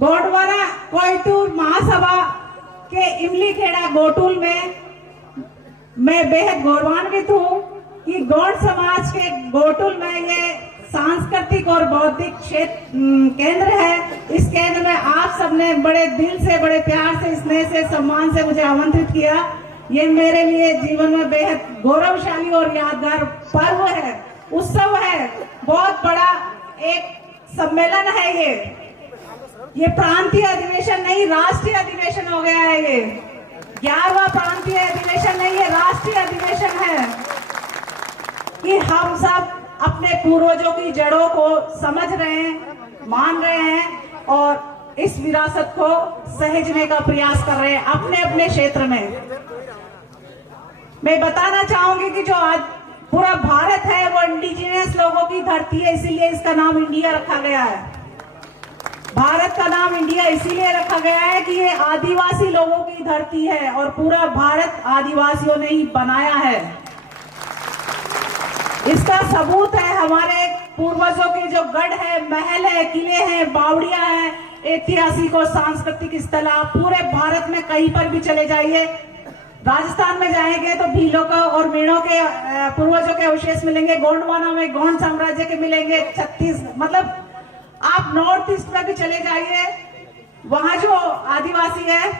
गोंडवाना कोयतूर महासभा के इमली खेड़ा गोटुल में मैं बेहद गौरवान्वित हूँ कि गौड़ समाज के गोटुल में ये सांस्कृतिक और बौद्धिक क्षेत्र केंद्र है। इस केंद्र में आप सबने बड़े दिल से, बड़े प्यार से, स्नेह से, सम्मान से मुझे आमंत्रित किया। ये मेरे लिए जीवन में बेहद गौरवशाली और यादगार पर्व है, उत्सव है, बहुत बड़ा एक सम्मेलन है। ये प्रांतीय अधिवेशन नहीं, राष्ट्रीय अधिवेशन हो गया है। ये 11वां प्रांतीय अधिवेशन नहीं, ये राष्ट्रीय अधिवेशन है कि हम सब अपने पूर्वजों की जड़ों को समझ रहे हैं, मान रहे हैं और इस विरासत को सहेजने का प्रयास कर रहे हैं अपने अपने क्षेत्र में। मैं बताना चाहूंगी कि जो आज पूरा भारत है वो इंडिजिनियस लोगों की धरती है, इसीलिए इसका नाम इंडिया रखा गया है। भारत का नाम इंडिया इसीलिए रखा गया है कि ये आदिवासी लोगों की धरती है और पूरा भारत आदिवासियों ने ही बनाया है। इसका सबूत है हमारे पूर्वजों के जो गढ़ है, महल है, किले हैं, बावड़ियां हैं, ऐतिहासिक और सांस्कृतिक स्थल। आप पूरे भारत में कहीं पर भी चले जाइए, राजस्थान में जाएंगे तो भीलों का और मीणों के पूर्वजों के अवशेष मिलेंगे, गोंडवाना में गोंड साम्राज्य के मिलेंगे, मतलब आप नॉर्थ ईस्ट में भी चले जाइए, वहां जो आदिवासी है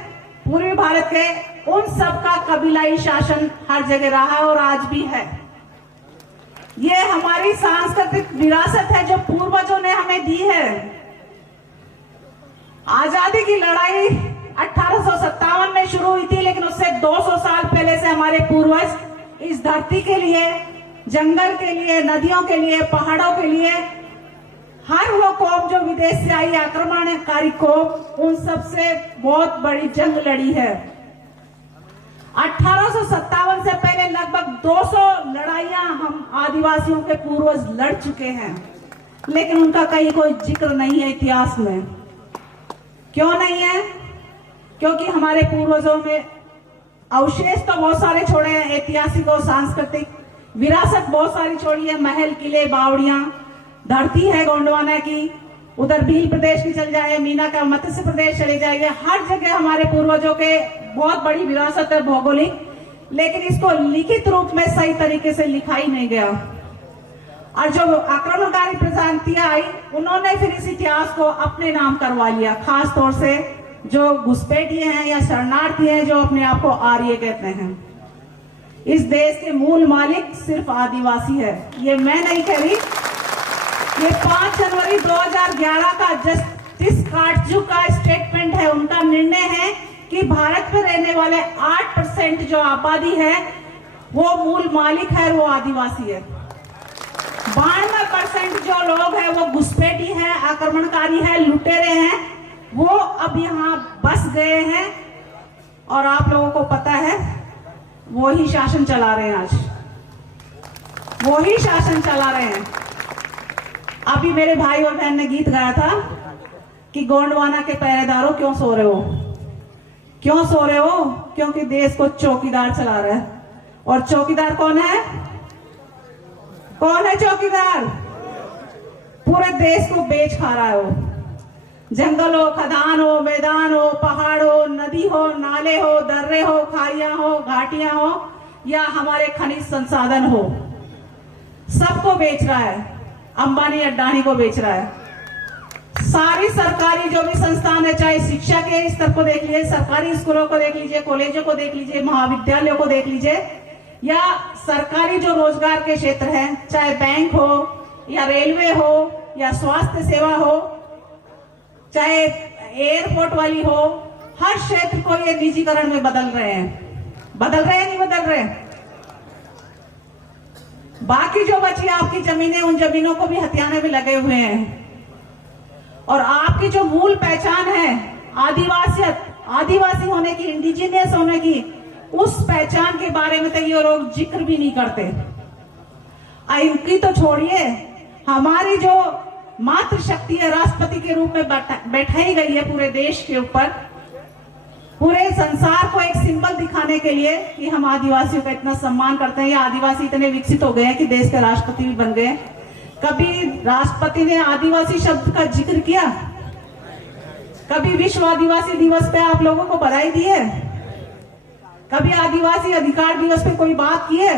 पूर्वी भारत के, उन सब का कबीलाई शासन हर जगह रहा है और आज भी है। ये हमारी सांस्कृतिक विरासत है जो पूर्वजों ने हमें दी है। आजादी की लड़ाई 1857 में शुरू हुई थी, लेकिन उससे 200 साल पहले से हमारे पूर्वज इस धरती के लिए, जंगल के लिए, नदियों के लिए, पहाड़ों के लिए, हर वो कौम जो विदेश से आई आक्रमणकारी कौम, उन सबसे बहुत बड़ी जंग लड़ी है। 1857 से पहले लगभग 200 लड़ाइयां हम आदिवासियों के पूर्वज लड़ चुके हैं, लेकिन उनका कहीं कोई जिक्र नहीं है इतिहास में। क्यों नहीं है? क्योंकि हमारे पूर्वजों में अवशेष तो बहुत सारे छोड़े हैं, ऐतिहासिक और सांस्कृतिक विरासत बहुत सारी छोड़ी है, महल, किले, बावड़ियां, धरती है गोंडवाना की, उधर भील प्रदेश की चल जाए, मीना का मत्स्य प्रदेश चले जाइए, हर जगह हमारे पूर्वजों के बहुत बड़ी विरासत है भौगोलिक, लेकिन इसको लिखित रूप में सही तरीके से लिखा ही नहीं गया। और जो आक्रमणकारी प्रजातियां आई, उन्होंने फिर इस इतिहास को अपने नाम करवा लिया, खास तौर से जो घुसपैठिए हैं या शरणार्थी हैं जो अपने आप को आर्य कहते हैं। इस देश के मूल मालिक सिर्फ आदिवासी है, ये मैं नहीं कह रही। ये 5 जनवरी 2011 का जस्टिस काटजू का स्टेटमेंट है, उनका निर्णय है कि भारत में रहने वाले 8% जो आबादी है वो मूल मालिक है, वो आदिवासी है। 92% जो लोग हैं वो घुसपैठी हैं, आक्रमणकारी हैं, लुटेरे हैं, वो अब यहाँ बस गए हैं और आप लोगों को पता है वो ही शासन चला रहे हैं। आज वो ही शासन चला रहे हैं। अभी मेरे भाई और बहन ने गीत गाया था कि गोंडवाना के पहरेदारों क्यों सो रहे हो, क्यों सो रहे हो? क्योंकि देश को चौकीदार चला रहा है। और चौकीदार कौन है? कौन है चौकीदार? पूरे देश को बेच खा रहा है वो। जंगल हो, खदान हो, मैदान हो, पहाड़ हो, नदी हो, नाले हो, दर्रे हो, खाइयां हो, घाटियां हो या हमारे खनिज संसाधन हो, सबको बेच रहा है। अंबानी अड्डानी को बेच रहा है। सारी सरकारी जो भी संस्थान है, चाहे शिक्षा के स्तर को देख लीजिए, सरकारी स्कूलों को देख लीजिए, कॉलेजों को देख लीजिए, महाविद्यालयों को देख लीजिए, या सरकारी जो रोजगार के क्षेत्र हैं, चाहे बैंक हो या रेलवे हो या स्वास्थ्य सेवा हो, चाहे एयरपोर्ट वाली हो, हर क्षेत्र को ये निजीकरण में बदल रहे हैं। बदल रहे हैं, नहीं बदल रहे? बाकी जो बची आपकी जमीनें, उन जमीनों को भी हथियाने में लगे हुए हैं। और आपकी जो मूल पहचान है आदिवासियत, आदिवासी होने की, इंडिजिनियस होने की, उस पहचान के बारे में तो ये लोग जिक्र भी नहीं करते। इनकी तो छोड़िए, हमारी जो मातृशक्ति है राष्ट्रपति के रूप में बैठाई गई है पूरे देश के ऊपर, पूरे संसार को एक सिंबल दिखाने के लिए कि हम आदिवासियों का इतना सम्मान करते हैं। ये आदिवासी इतने विकसित हो गए हैं कि देश के राष्ट्रपति भी बन गए। कभी राष्ट्रपति ने आदिवासी शब्द का जिक्र किया? कभी विश्व आदिवासी दिवस पे आप लोगों को बधाई दी है? कभी आदिवासी अधिकार दिवस पे कोई बात की है?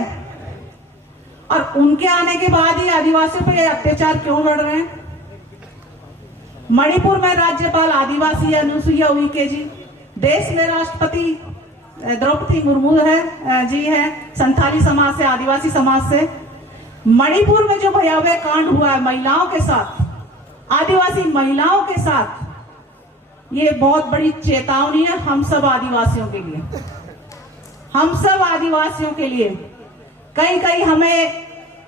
और उनके आने के बाद ही आदिवासियों पे अत्याचार क्यों बढ़ रहे हैं? मणिपुर में राज्यपाल आदिवासी अनुसुईया उइके जी, देश में राष्ट्रपति द्रौपदी मुर्मू जी है संथाली समाज से, आदिवासी समाज से। मणिपुर में जो भयावह कांड हुआ है महिलाओं के साथ, आदिवासी महिलाओं के साथ, ये बहुत बड़ी चेतावनी है हम सब आदिवासियों के लिए, हम सब आदिवासियों के लिए। कहीं कहीं हमें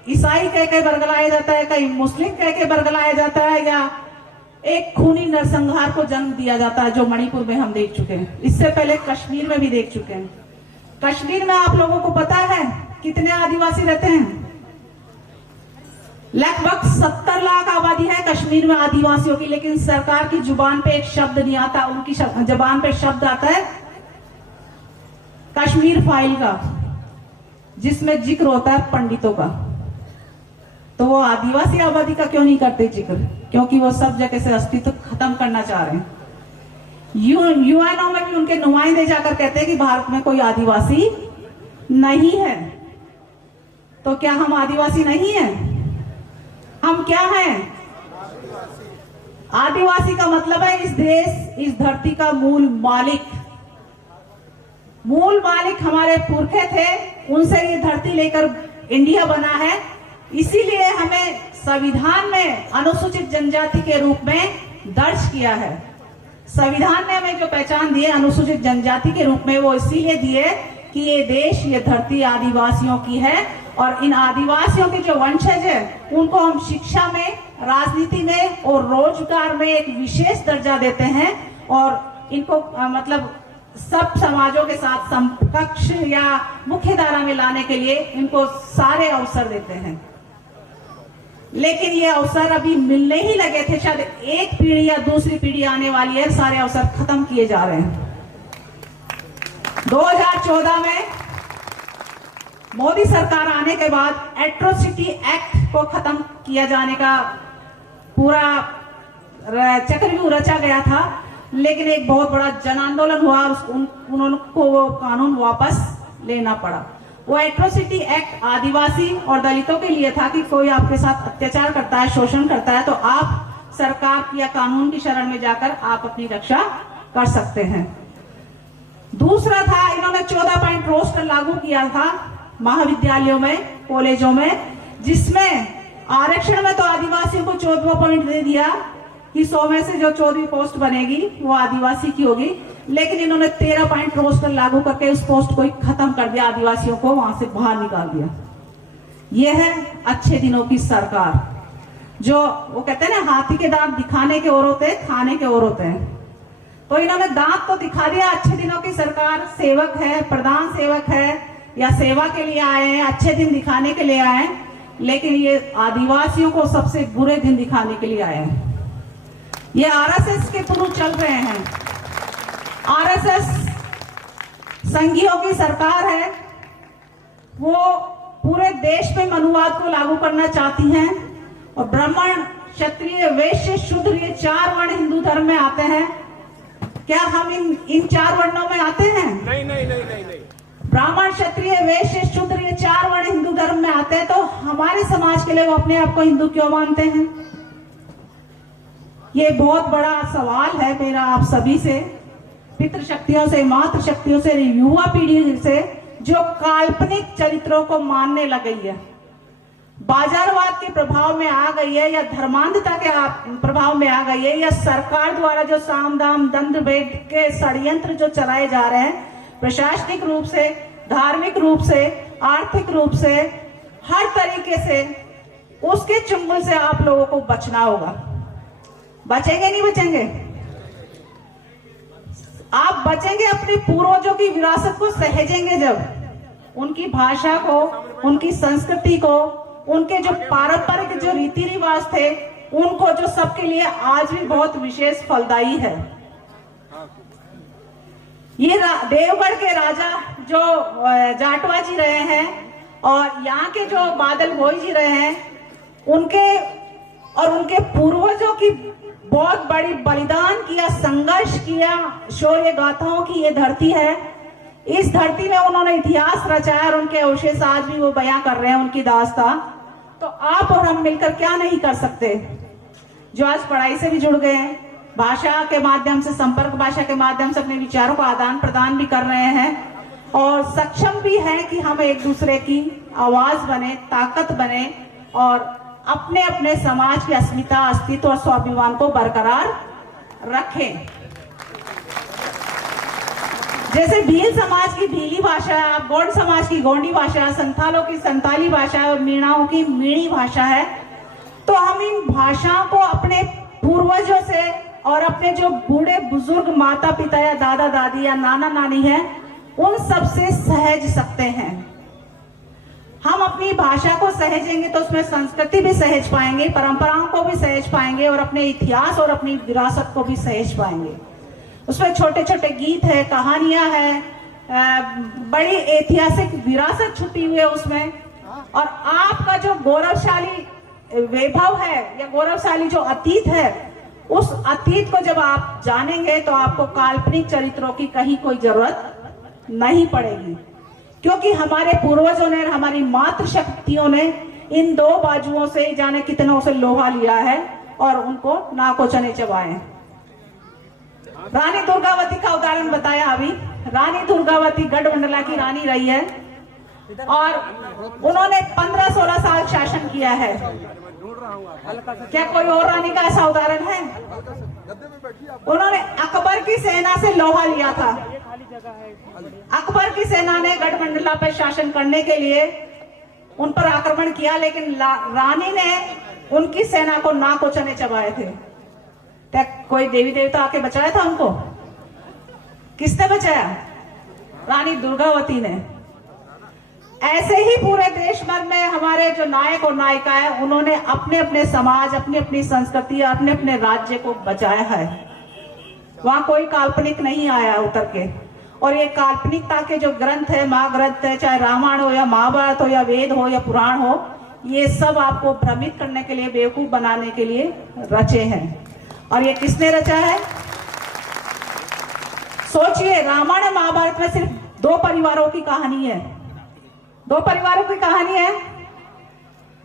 ईसाई कह के बरगलाया जाता है, कहीं मुस्लिम कह के बरगलाया जाता है, या एक खूनी नरसंहार को जन्म दिया जाता है जो मणिपुर में हम देख चुके हैं। इससे पहले कश्मीर में भी देख चुके हैं। कश्मीर में आप लोगों को पता है कितने आदिवासी रहते हैं? लगभग 70 लाख आबादी है कश्मीर में आदिवासियों की, लेकिन सरकार की जुबान पे एक शब्द नहीं आता। उनकी जुबान पे शब्द आता है कश्मीर फाइल का, जिसमें जिक्र होता है पंडितों का। तो वो आदिवासी आबादी का क्यों नहीं करते जिक्र? क्योंकि वो सब जगह से अस्तित्व खत्म करना चाह रहे हैं। यूएनओ में भी उनके नुमाइंदे जाकर कहते हैं कि भारत में कोई आदिवासी नहीं है। तो क्या हम आदिवासी नहीं हैं? हम क्या हैं? आदिवासी का मतलब है इस देश, इस धरती का मूल मालिक। मूल मालिक हमारे पुरखे थे, उनसे ये धरती लेकर इंडिया बना है। इसीलिए हमें संविधान में अनुसूचित जनजाति के रूप में दर्ज किया है। संविधान ने हमें जो पहचान दी है अनुसूचित जनजाति के रूप में, वो इसीलिए दी है कि ये देश, ये धरती आदिवासियों की है, और इन आदिवासियों के जो वंशज है उनको हम शिक्षा में, राजनीति में और रोजगार में एक विशेष दर्जा देते हैं, और इनको मतलब सब समाजों के साथ समकक्ष या मुख्य धारा में लाने के लिए इनको सारे अवसर देते हैं। लेकिन ये अवसर अभी मिलने ही लगे थे, शायद एक पीढ़ी या दूसरी पीढ़ी आने वाली है, सारे अवसर खत्म किए जा रहे हैं। 2014 में मोदी सरकार आने के बाद एट्रोसिटी एक्ट को खत्म किया जाने का पूरा चक्रव्यूह रचा गया था, लेकिन एक बहुत बड़ा जन आंदोलन हुआ और उनको वो कानून वापस लेना पड़ा। वो एट्रोसिटी एक्ट आदिवासी और दलितों के लिए था कि कोई आपके साथ अत्याचार करता है, शोषण करता है, तो आप सरकार या कानून की शरण में जाकर आप अपनी रक्षा कर सकते हैं। दूसरा था, इन्होंने 14 पॉइंट रोस्टर लागू किया था महाविद्यालयों में, कॉलेजों में, जिसमें आरक्षण में तो आदिवासियों को 14 पॉइंट दे दिया कि 100 में से जो 14वीं पोस्ट बनेगी वो आदिवासी की होगी, लेकिन इन्होंने 13 पॉइंट रोस्टर लागू करके उस पोस्ट को ही खत्म कर दिया, आदिवासियों को वहां से बाहर निकाल दिया। यह है अच्छे दिनों की सरकार, जो वो कहते हैं ना, हाथी के दांत दिखाने के और होते हैं, खाने के और होते हैं। तो इन्होंने दांत तो दिखा दिया। अच्छे दिनों की सरकार सेवक है, प्रधान सेवक है, या सेवा के लिए आए हैं, अच्छे दिन दिखाने के लिए आए हैं, लेकिन ये आदिवासियों को सबसे बुरे दिन दिखाने के लिए आए हैं। ये आरएसएस के थ्रू चल रहे हैं। आरएसएस संघियों की सरकार है, वो पूरे देश में मनुवाद को लागू करना चाहती हैं, और ब्राह्मण, क्षत्रिय, वैश्य, शूद्र, ये 4 वर्ण हिंदू धर्म में आते हैं। क्या हम इन 4 वर्णों में आते हैं? नहीं नहीं नहीं नहीं नहीं। ब्राह्मण, क्षत्रिय, वैश्य, शूद्र, ये 4 वर्ण हिंदू धर्म में आते हैं, तो हमारे समाज के लिए वो अपने आप को हिंदू क्यों मानते हैं? ये बहुत बड़ा सवाल है मेरा आप सभी से, पितृशक्तियों से, मातृशक्तियों से, युवा पीढ़ी से, जो काल्पनिक चरित्रों को मानने लग गई है, बाजारवाद के प्रभाव में आ गई है, या धर्मांधता के प्रभाव में आ गई है, या सरकार द्वारा जो साम दाम दंड भेद के षड्यंत्र जो चलाए जा रहे हैं, प्रशासनिक रूप से, धार्मिक रूप से, आर्थिक रूप से, हर तरीके से, उसके चुंगल से आप लोगों को बचना होगा। बचेंगे नहीं बचेंगे? आप बचेंगे अपने पूर्वजों की विरासत को सहेजेंगे जब, उनकी भाषा को, उनकी संस्कृति को, उनके जो पारंपरिक जो रीति रिवाज थे, उनको, जो सबके लिए आज भी बहुत विशेष फलदायी है। ये देवगढ़ के राजा जो जाटवा जी रहे हैं, और यहाँ के जो बादल भोई जी रहे हैं, उनके और उनके पूर्वजों की बहुत बड़ी बलिदान किया, संघर्ष किया, शौर्य गाथाओं की ये धरती है। इस धरती में उन्होंने इतिहास रचाया और उनके अवशेष आज भी वो बयां कर रहे हैं उनकी दास्तां। तो आप और हम मिलकर क्या नहीं कर सकते, जो आज पढ़ाई से भी जुड़ गए हैं, भाषा के माध्यम से, संपर्क भाषा के माध्यम से अपने विचारों का आदान प्रदान भी कर रहे हैं और सक्षम भी है कि हम एक दूसरे की आवाज बने, ताकत बने और अपने अपने समाज की अस्मिता, अस्तित्व और स्वाभिमान को बरकरार रखें। जैसे भील समाज की भीली भाषा, गोंड समाज की गोंडी भाषा, संथालों की संताली भाषा, मीणाओं की मीणी भाषा है, तो हम इन भाषाओं को अपने पूर्वजों से और अपने जो बूढ़े बुजुर्ग माता पिता या दादा दादी या नाना नानी है उन सब से सहेज सकते हैं। हम अपनी भाषा को सहेजेंगे तो उसमें संस्कृति भी सहेज पाएंगे, परंपराओं को भी सहेज पाएंगे और अपने इतिहास और अपनी विरासत को भी सहेज पाएंगे। उसमें छोटे छोटे गीत है, कहानियां है, बड़ी ऐतिहासिक विरासत छुपी हुई है उसमें। और आपका जो गौरवशाली वैभव है या गौरवशाली जो अतीत है, उस अतीत को जब आप जानेंगे तो आपको काल्पनिक चरित्रों की कहीं कोई जरूरत नहीं पड़ेगी, क्योंकि हमारे पूर्वजों ने, हमारी मातृशक्तियों ने इन दो बाजुओं से जाने कितनों से लोहा लिया है और उनको नाको चने चबाए। रानी दुर्गावती का उदाहरण बताया अभी। रानी दुर्गावती गढ़मंडला की रानी रही है और उन्होंने 15-16 साल शासन किया है। क्या कोई और रानी का ऐसा उदाहरण है? उन्होंने अकबर की सेना से लोहा लिया था। अकबर की सेना ने गढ़मंडला पर शासन करने के लिए उन पर आक्रमण किया, लेकिन रानी ने उनकी सेना को नाक चने चबाए थे। क्या कोई देवी देवता आके बचाया था उनको? किसने बचाया? रानी दुर्गावती ने। ऐसे ही पूरे देश भर में हमारे जो नायक और नायिका है, उन्होंने अपने अपने समाज, अपनी अपनी संस्कृति, अपने अपने राज्य को बचाया है। वहां कोई काल्पनिक नहीं आया उतर के। और ये काल्पनिकता के जो ग्रंथ है, महाग्रंथ है, चाहे रामायण हो या महाभारत हो या वेद हो या पुराण हो, ये सब आपको भ्रमित करने के लिए, बेवकूफ बनाने के लिए रचे हैं। और ये किसने रचा है? सोचिए, रामायण और महाभारत में सिर्फ 2 परिवारों की कहानी है। 2 परिवारों की कहानी है।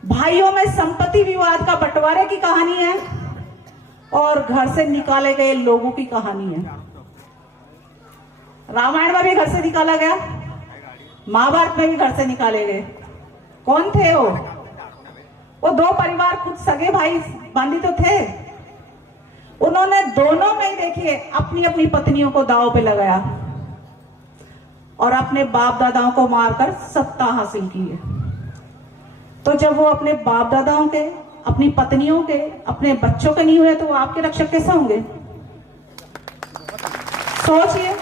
भाइयों में संपत्ति विवाद का बंटवारे की कहानी है और घर से निकाले गए लोगों की कहानी है। रामायण में भी घर से निकाला गया, महाभारत में भी घर से निकाले गए। कौन थे वो 2 परिवार खुद सगे भाई बांधी तो थे। उन्होंने दोनों में देखिए अपनी अपनी पत्नियों को दांव पे लगाया और अपने बाप दादाओं को मारकर सत्ता हासिल की है। तो जब वो अपने बाप दादाओं के, अपनी पत्नियों के, अपने बच्चों के नहीं हुए तो वो आपके रक्षक कैसे होंगे? सोचिए,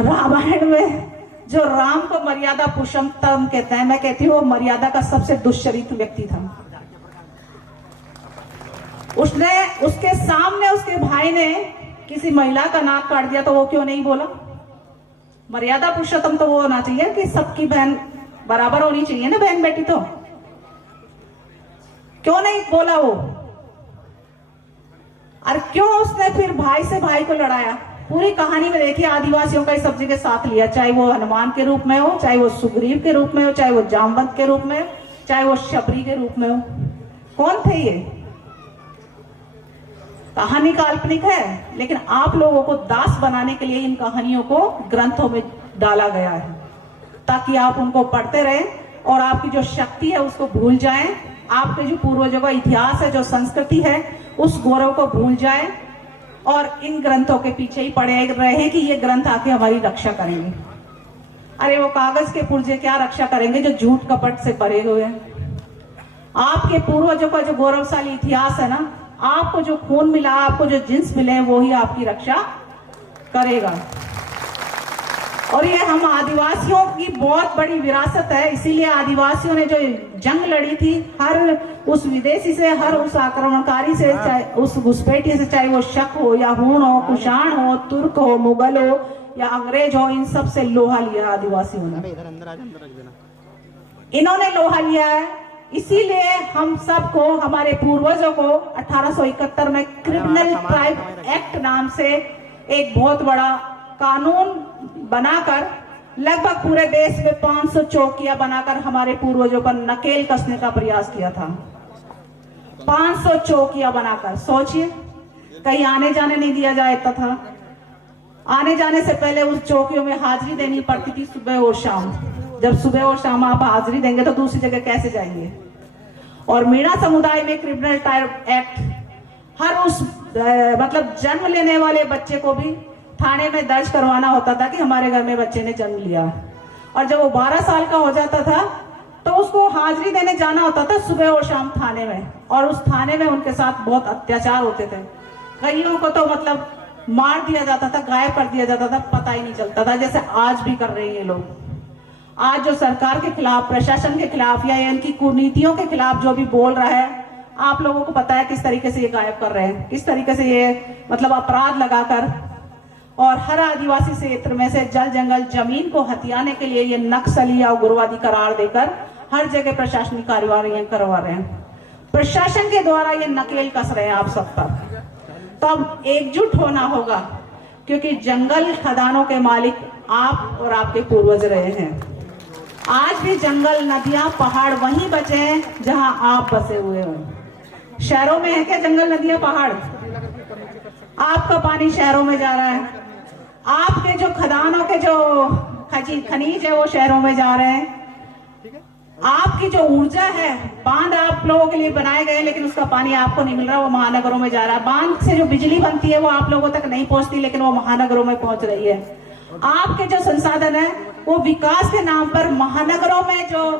रामायण में जो राम को मर्यादा पुरुषोत्तम कहते हैं, मैं कहती हूँ वो मर्यादा का सबसे दुष्चरित्र व्यक्ति था। उसके सामने उसके भाई ने किसी महिला का नाक काट दिया तो वो क्यों नहीं बोला? मर्यादा पुरुषोत्तम तो वो होना चाहिए कि सबकी बहन बराबर होनी चाहिए ना, बहन बेटी। तो क्यों नहीं बोला वो? और क्यों उसने फिर भाई से भाई को लड़ाया? पूरी कहानी में देखिए, आदिवासियों का इस सब्जी के साथ लिया, चाहे वो हनुमान के रूप में हो, चाहे वो सुग्रीव के रूप में हो, चाहे वो जामवंत के रूप में हो, चाहे वो शबरी के रूप में हो। कौन थे ये? कहानी काल्पनिक है, लेकिन आप लोगों को दास बनाने के लिए इन कहानियों को ग्रंथों में डाला गया है, ताकि आप उनको पढ़ते रहें और आपकी जो शक्ति है उसको भूल जाएं। आपके जो पूर्वजों का इतिहास है, जो संस्कृति है, उस गौरव को भूल जाएं और इन ग्रंथों के पीछे ही पड़े रहे कि ये ग्रंथ आके हमारी रक्षा करेंगे। अरे वो कागज के पुर्जे क्या रक्षा करेंगे जो झूठ कपट से भरे हुए हैं। आपके पूर्वजों का जो गौरवशाली इतिहास है ना, आपको जो खून मिला, आपको जो जिन्स मिले, वो ही आपकी रक्षा करेगा। और ये हम आदिवासियों की बहुत बड़ी विरासत है। इसीलिए आदिवासियों ने जो जंग लड़ी थी, हर उस विदेशी से, हर उस आक्रमणकारी से, चाहे उस घुसपैठी से, चाहे वो शक हो या हूण हो, कुषाण हो, तुर्क हो, मुगल हो या अंग्रेज हो, इन सब से लोहा लिया आदिवासियों ने। इन्होंने लोहा लिया है इसीलिए हम सबको, हमारे पूर्वजों को 1871 में क्रिमिनल ट्राइब एक्ट नाम से एक बहुत बड़ा कानून बनाकर लगभग पूरे देश में 500 चौकियां बनाकर हमारे पूर्वजों पर नकेल कसने का प्रयास किया था। 500 चौकियां बनाकर, सोचिए, कहीं आने जाने नहीं दिया जाता था। आने जाने से पहले उस चौकियों में हाजिरी देनी पड़ती थी सुबह और शाम। जब सुबह और शाम आप हाजिरी देंगे तो दूसरी जगह कैसे जाएंगे। और मीणा समुदाय में क्रिमिनल ट्राइब एक्ट हर उस मतलब जन्म लेने वाले बच्चे को भी थाने में दर्ज करवाना होता था कि हमारे घर में बच्चे ने जन्म लिया। और जब वो 12 साल का हो जाता था तो उसको हाजिरी देने जाना होता था सुबह और शाम थाने में। और उस थाने में उनके साथ बहुत अत्याचार होते थे। कईयों को तो मतलब मार दिया जाता था, गायब कर दिया जाता था, पता ही नहीं चलता था, जैसे आज भी कर रहे हैं ये लोग। आज जो सरकार के खिलाफ, प्रशासन के खिलाफ या इनकी कुनीतियों के खिलाफ जो भी बोल रहा है, आप लोगों को पता है किस तरीके से ये गायब कर रहे हैं, किस तरीके से ये मतलब अपराध लगाकर और हर आदिवासी क्षेत्र में से जल जंगल जमीन को हथियाने के लिए ये नक्सली या उग्रवादी करार देकर हर जगह प्रशासनिक कार्यवाही करवा रहे हैं। प्रशासन के द्वारा ये नकेल कस रहे हैं आप सब पर। तो अब एकजुट होना होगा, क्योंकि जंगल खदानों के मालिक आप और आपके पूर्वज रहे हैं। आज भी जंगल, नदियां, पहाड़ वहीं बचे हैं जहां आप बसे हुए हो। शहरों में है क्या जंगल, नदियां, पहाड़? आपका पानी शहरों में जा रहा है। आपके जो खदानों के जो खनिज है वो शहरों में जा रहे हैं। आपकी जो ऊर्जा है, बांध आप लोगों के लिए बनाए गए लेकिन उसका पानी आपको नहीं मिल रहा, वो महानगरों में जा रहा है। बांध से जो बिजली बनती है वो आप लोगों तक नहीं पहुंचती लेकिन वो महानगरों में पहुंच रही है। आपके जो संसाधन है वो विकास के नाम पर महानगरों में जो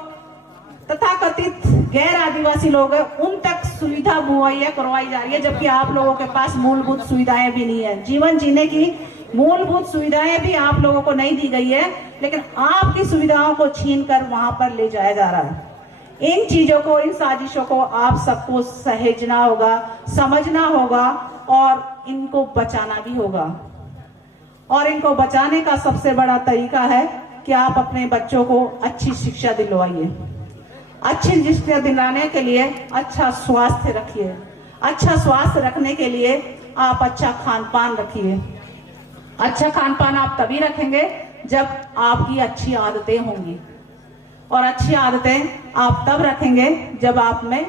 तथाकथित गैर आदिवासी लोग हैं उन तक सुविधा मुहैया करवाई जा रही है, जबकि आप लोगों के पास मूलभूत सुविधाएं भी नहीं है। जीवन जीने की मूलभूत सुविधाएं भी आप लोगों को नहीं दी गई है, लेकिन आपकी सुविधाओं को छीन कर वहां पर ले जाया जा रहा है। इन चीजों को, इन साजिशों को आप सबको सहेजना होगा, समझना होगा और इनको बचाना भी होगा। और इनको बचाने का सबसे बड़ा तरीका है कि आप अपने बच्चों को अच्छी शिक्षा दिलवाइए। अच्छी शिक्षा दिलाने के लिए अच्छा स्वास्थ्य रखिए। अच्छा स्वास्थ्य रखने के लिए आप अच्छा खान पान रखिए। अच्छा खान पान आप तभी रखेंगे जब आपकी अच्छी आदतें होंगी, और अच्छी आदतें आप तब रखेंगे जब आप में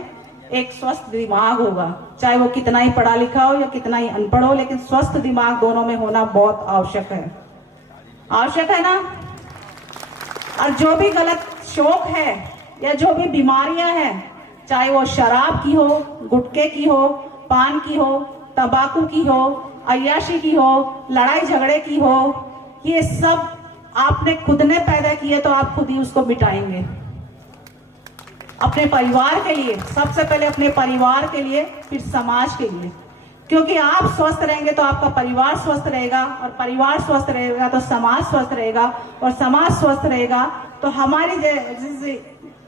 एक स्वस्थ दिमाग होगा। चाहे वो कितना ही पढ़ा लिखा हो या कितना ही अनपढ़ हो, लेकिन स्वस्थ दिमाग दोनों में होना बहुत आवश्यक है। आवश्यक है ना। और जो भी गलत शौक है या जो भी बीमारियां हैं, चाहे वो शराब की हो, गुटखे की हो, पान की हो, तंबाकू की हो, अय्याशी की हो, लड़ाई झगड़े की हो, ये सब आपने खुद ने पैदा किए तो आप खुद ही उसको मिटाएंगे। अपने परिवार के लिए, सबसे पहले अपने परिवार के लिए, फिर समाज के लिए। क्योंकि आप स्वस्थ रहेंगे तो आपका परिवार स्वस्थ रहेगा, और परिवार स्वस्थ रहेगा तो समाज स्वस्थ रहेगा, और समाज स्वस्थ रहेगा तो हमारी जैसे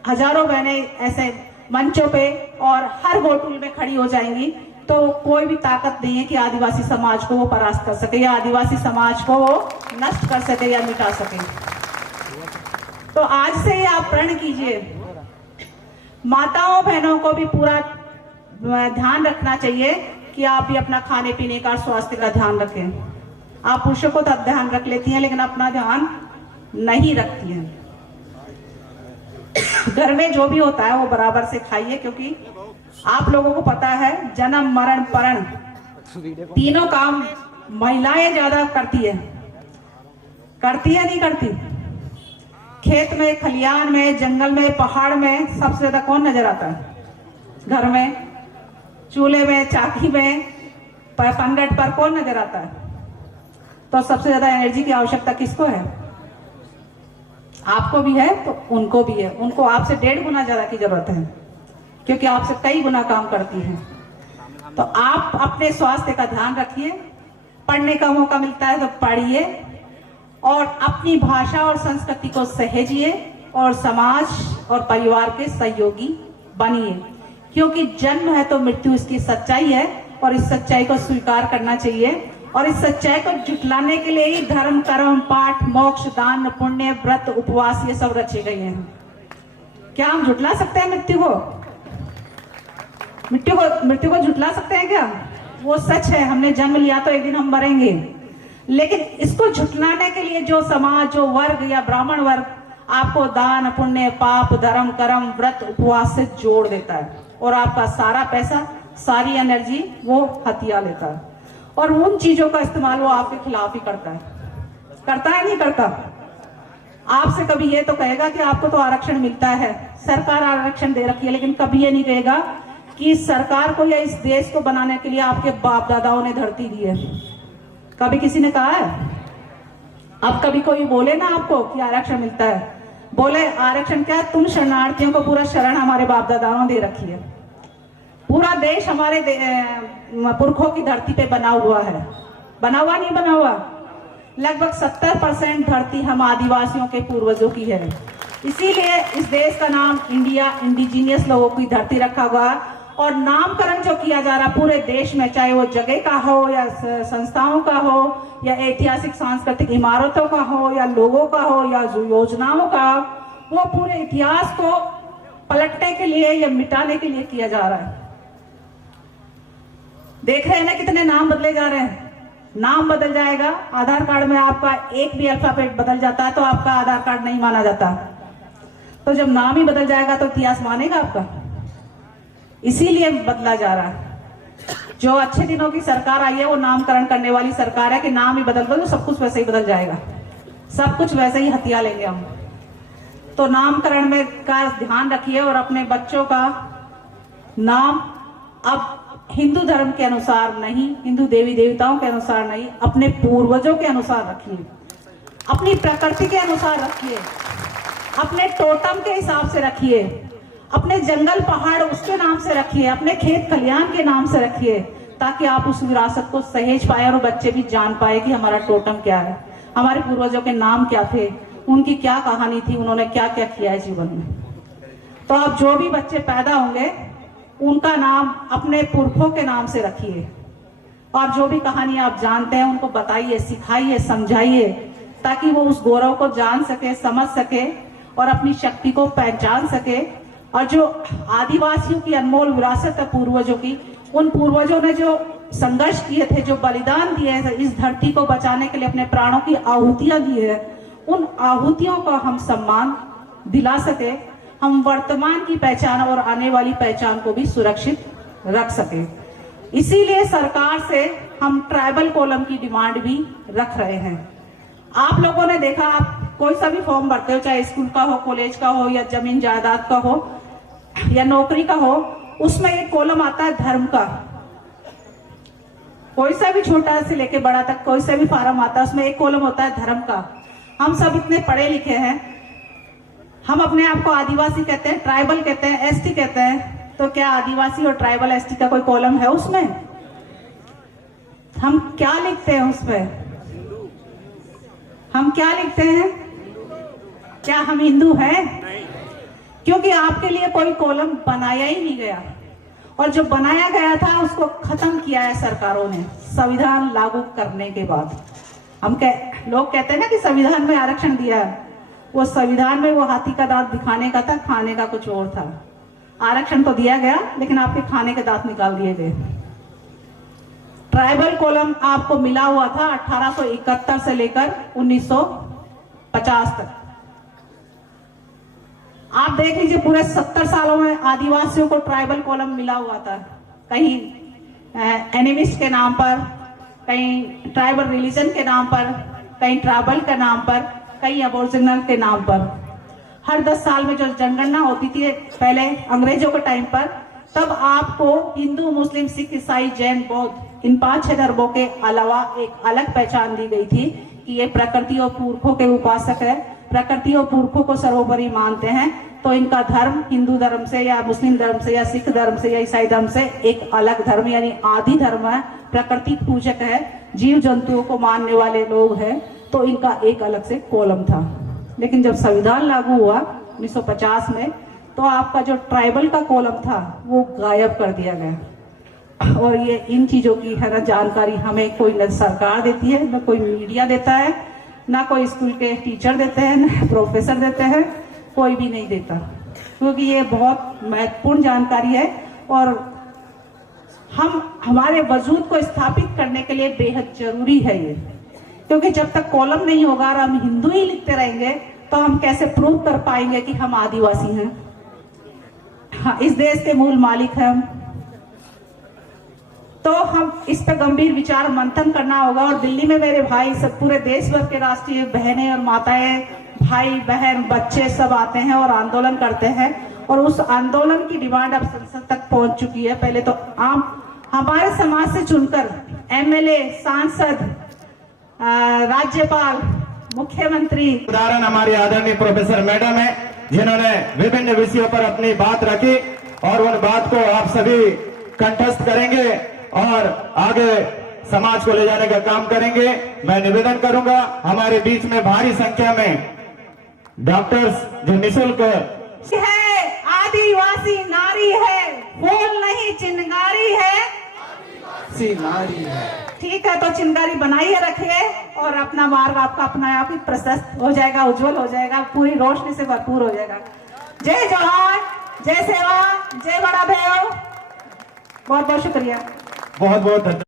हजारों बहनें ऐसे मंचों पे और हर गोटुल में खड़ी हो जाएंगी। तो कोई भी ताकत नहीं है कि आदिवासी समाज को वो परास्त कर सके या आदिवासी समाज को वो नष्ट कर सके या मिटा सके। तो आज से ही आप प्रण कीजिए। माताओं बहनों को भी पूरा ध्यान रखना चाहिए कि आप भी अपना खाने पीने का, स्वास्थ्य का ध्यान रखें। आप पुरुषों को तो ध्यान रख लेती हैं लेकिन अपना ध्यान नहीं रखती हैं। घर में जो भी होता है वो बराबर से खाइए, क्योंकि आप लोगों को पता है जन्म मरण परण तीनों काम महिलाएं ज्यादा करती है नहीं करती? खेत में, खलियान में, जंगल में, पहाड़ में सबसे ज्यादा कौन नजर आता है? घर में, चूल्हे में, चाकी में, पंगट पर कौन नजर आता है? तो सबसे ज्यादा एनर्जी की आवश्यकता किसको है? आपको भी है तो उनको भी है। उनको आपसे 1.5 गुना ज्यादा की जरूरत है, क्योंकि आपसे कई गुना काम करती हैं। तो आप अपने स्वास्थ्य का ध्यान रखिए। पढ़ने का मौका मिलता है तो पढ़िए, और अपनी भाषा और संस्कृति को सहेजिए, और समाज और परिवार के सहयोगी बनिए। क्योंकि जन्म है तो मृत्यु इसकी सच्चाई है, और इस सच्चाई को स्वीकार करना चाहिए। और इस सच्चाई को जुटलाने के लिए ही धर्म, कर्म, पाठ, मोक्ष, दान, पुण्य, व्रत, उपवास ये सब रचे गए हैं। क्या हम झुटला सकते हैं मृत्यु को? मृत्यु को झुटला सकते हैं क्या? वो सच है, हमने जन्म लिया तो एक दिन हम मरेंगे। लेकिन इसको झुटलाने के लिए जो समाज, जो वर्ग या ब्राह्मण वर्ग आपको दान पुण्य पाप धर्म कर्म व्रत उपवास से जोड़ देता है और आपका सारा पैसा सारी एनर्जी वो हथिया लेता है और उन चीजों का इस्तेमाल वो आपके खिलाफ ही करता है नहीं करता? आपसे कभी ये तो कहेगा कि आपको तो आरक्षण मिलता है, सरकार आरक्षण दे रखी है, लेकिन कभी ये नहीं कहेगा कि सरकार को या इस देश को बनाने के लिए आपके बाप दादाओं ने धरती दी है। कभी किसी ने कहा है? अब कभी कोई बोले ना आपको कि आरक्षण मिलता है, बोले आरक्षण क्या, तुम शरणार्थियों को पूरा शरण हमारे बाप दादाओं ने दे रखी है। पूरा देश हमारे पुरखों की धरती पे बना हुआ है। बना हुआ नहीं बना हुआ? लगभग 70% धरती हम आदिवासियों के पूर्वजों की है। इसीलिए इस देश का नाम इंडिया इंडिजीनियस लोगों की धरती रखा हुआ और नामकरण जो किया जा रहा पूरे देश में, चाहे वो जगह का हो या संस्थाओं का हो या ऐतिहासिक सांस्कृतिक इमारतों का हो या लोगों का हो या योजनाओं का, वो पूरे इतिहास को पलटने के लिए या मिटाने के लिए किया जा रहा है। देख रहे हैं ना कितने नाम बदले जा रहे हैं। नाम बदल जाएगा, आधार कार्ड में आपका एक भी अल्फाबेट बदल जाता है तो आपका आधार कार्ड नहीं माना जाता। तो जब नाम ही बदल जाएगा तो इतिहास मानेगा आपका? इसीलिए बदला जा रहा है। जो अच्छे दिनों की सरकार आई है वो नामकरण करने वाली सरकार है कि नाम ही बदल दो तो सब कुछ वैसे ही बदल जाएगा, सब कुछ वैसे ही हथिया लेंगे हम। तो नामकरण में का ध्यान रखिए और अपने बच्चों का नाम अब हिंदू धर्म के अनुसार नहीं, हिंदू देवी देवताओं के अनुसार नहीं, अपने पूर्वजों के अनुसार रखिए, अपनी प्रकृति के अनुसार रखिए, अपने टोटम के हिसाब से रखिए, अपने जंगल पहाड़ उसके नाम से रखिए, अपने खेत खलियान के नाम से रखिए, ताकि आप उस विरासत को सहेज पाए और बच्चे भी जान पाए कि हमारा टोटम क्या है, हमारे पूर्वजों के नाम क्या थे, उनकी क्या कहानी थी, उन्होंने क्या क्या किया है जीवन में। तो अब जो भी बच्चे पैदा होंगे उनका नाम अपने पुरखों के नाम से रखिए और जो भी कहानी आप जानते हैं उनको बताइए, सिखाइए, समझाइए, ताकि वो उस गौरव को जान सके, समझ सके और अपनी शक्ति को पहचान सके। और जो आदिवासियों की अनमोल विरासत है पूर्वजों की, उन पूर्वजों ने जो संघर्ष किए थे, जो बलिदान दिए हैं, इस धरती को बचाने के लिए अपने प्राणों की आहुतियां दी है, उन आहुतियों का हम सम्मान दिला सके, हम वर्तमान की पहचान और आने वाली पहचान को भी सुरक्षित रख सके। इसीलिए सरकार से हम ट्राइबल कॉलम की डिमांड भी रख रहे हैं। आप लोगों ने देखा, आप कोई सा भी फॉर्म भरते हो, चाहे स्कूल का हो, कॉलेज का हो या जमीन जायदाद का हो या नौकरी का हो, उसमें एक कॉलम आता है धर्म का। कोई सा भी छोटा से लेके बड़ा तक कोई सा भी फार्म आता है, उसमें एक कॉलम होता है धर्म का। हम सब इतने पढ़े लिखे हैं, हम अपने आप को आदिवासी कहते हैं, ट्राइबल कहते हैं, एसटी कहते हैं, तो क्या आदिवासी और ट्राइबल एसटी का कोई कॉलम है उसमें? हम क्या लिखते हैं उसमें? हम क्या लिखते हैं? क्या हम हिंदू हैं? क्योंकि आपके लिए कोई कॉलम बनाया ही नहीं गया और जो बनाया गया था उसको खत्म किया है सरकारों ने संविधान लागू करने के बाद। लोग कहते हैं ना कि संविधान में आरक्षण दिया है, वो संविधान में वो हाथी का दांत दिखाने का था, खाने का कुछ और था। आरक्षण तो दिया गया लेकिन आपके खाने के दांत निकाल दिए गए। ट्राइबल कॉलम आपको मिला हुआ था 1871 से लेकर 1950 तक। आप देख लीजिए पूरे 70 सालों में आदिवासियों को ट्राइबल कॉलम मिला हुआ था, कहीं एनिमिस्ट के नाम पर, कहीं ट्राइबल रिलीजन के नाम पर, कहीं ट्राइबल के नाम पर, कहीं अबोरिजिनल के नाम पर। हर 10 साल में जो जनगणना होती थी पहले अंग्रेजों के टाइम पर, तब आपको हिंदू मुस्लिम सिख ईसाई जैन बौद्ध इन 5-6 धर्मों के अलावा एक अलग पहचान दी गई थी कि ये प्रकृति और पुरखों के उपासक है, प्रकृति और पुरखों को सर्वोपरि मानते हैं। तो इनका धर्म हिंदू धर्म से या मुस्लिम धर्म से या सिख धर्म से या ईसाई धर्म से एक अलग धर्म यानी आदि धर्म है, प्रकृति पूजक है, जीव जंतुओं को मानने वाले लोग हैं, तो इनका एक अलग से कॉलम था। लेकिन जब संविधान लागू हुआ 1950 में, तो आपका जो ट्राइबल का कॉलम था वो गायब कर दिया गया। और ये इन चीजों की है ना जानकारी हमें कोई न सरकार देती है, न कोई मीडिया देता है, ना कोई स्कूल के टीचर देते हैं, ना प्रोफेसर देते हैं, कोई भी नहीं देता। क्योंकि ये बहुत महत्वपूर्ण जानकारी है और हमारे वजूद को स्थापित करने के लिए बेहद जरूरी है ये। क्योंकि जब तक कॉलम नहीं होगा और हम हिंदू ही लिखते रहेंगे तो हम कैसे प्रूव कर पाएंगे कि हम आदिवासी हैं। हाँ, इस देश के मूल मालिक हैं हम। तो हम इस पर गंभीर विचार मंथन करना होगा। और दिल्ली में मेरे भाई सब, पूरे देश भर के राष्ट्रीय बहनें और माताएं, भाई बहन बच्चे सब आते हैं और आंदोलन करते हैं। और उस आंदोलन की डिमांड अब संसद तक पहुंच चुकी है। पहले तो हमारे समाज से चुनकर एमएलए, सांसद, राज्यपाल, मुख्यमंत्री। उदाहरण हमारी आदरणीय प्रोफेसर मैडम है, जिन्होंने विभिन्न विषयों पर अपनी बात रखी और उन बात को आप सभी कंठस्थ करेंगे और आगे समाज को ले जाने का काम करेंगे। मैं निवेदन करूंगा, हमारे बीच में भारी संख्या में डॉक्टर्स जो निःशुल्क है, आदिवासी नारी है, फूल नहीं चिंगारी है, नारी है। ठीक है, तो चिंगारी बनाइए रखिए और अपना मार्ग आपका अपना आप ही प्रशस्त हो जाएगा, उज्जवल हो जाएगा, पूरी रोशनी से भरपूर हो जाएगा। जय जवान, जय सेवा, जय बड़ा देव। बहुत बहुत शुक्रिया। बहुत बहुत धन्यवाद।